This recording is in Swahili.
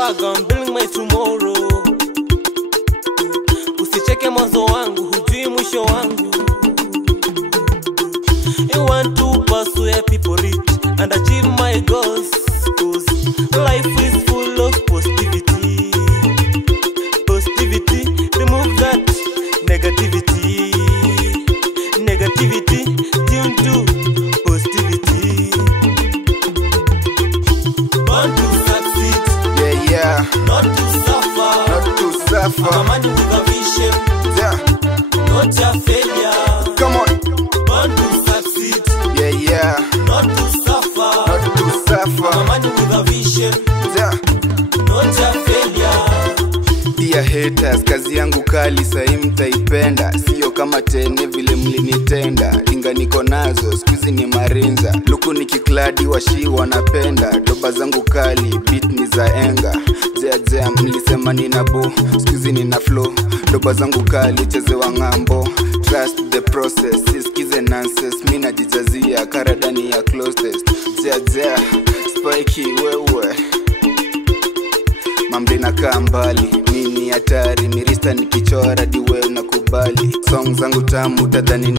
swag, I'm building my tomorrow. Usicheke mwanzo wangu, hujui mwisho wangu. I want to pursue where people reach and achieve my goals, cause life is full of positivity. Positivity, remove that negativity. Negativity, tune to positivity. Born to succeed, yeah, not to suffer. not to suffer. I'm a man with a vision, Yeah, not a failure. come on. Born to succeed, Yeah, not to suffer. not to I'm a suffer. man with a vision, Yeah. not a failure. Dear haters, kazi yangu kali sahi mtaipenda. Sio kama tene vile mlinitenda. Linga niko nazo, skuizi ni marinza. Luku nikikladi washi wanapenda. Doba zangu kali, beat ni za enga. Zea mlisema nina bo, skuizi nina flow. Doba zangu kali, cheze wa ngambo. Trust the process, siskize nonsense. Mina jijazia, karadani ya closest. Zea, spikey wewe mambe nakaa mbali, nini hatari, mirista nikichora diwe unakubali. Song zangu tamu tadhani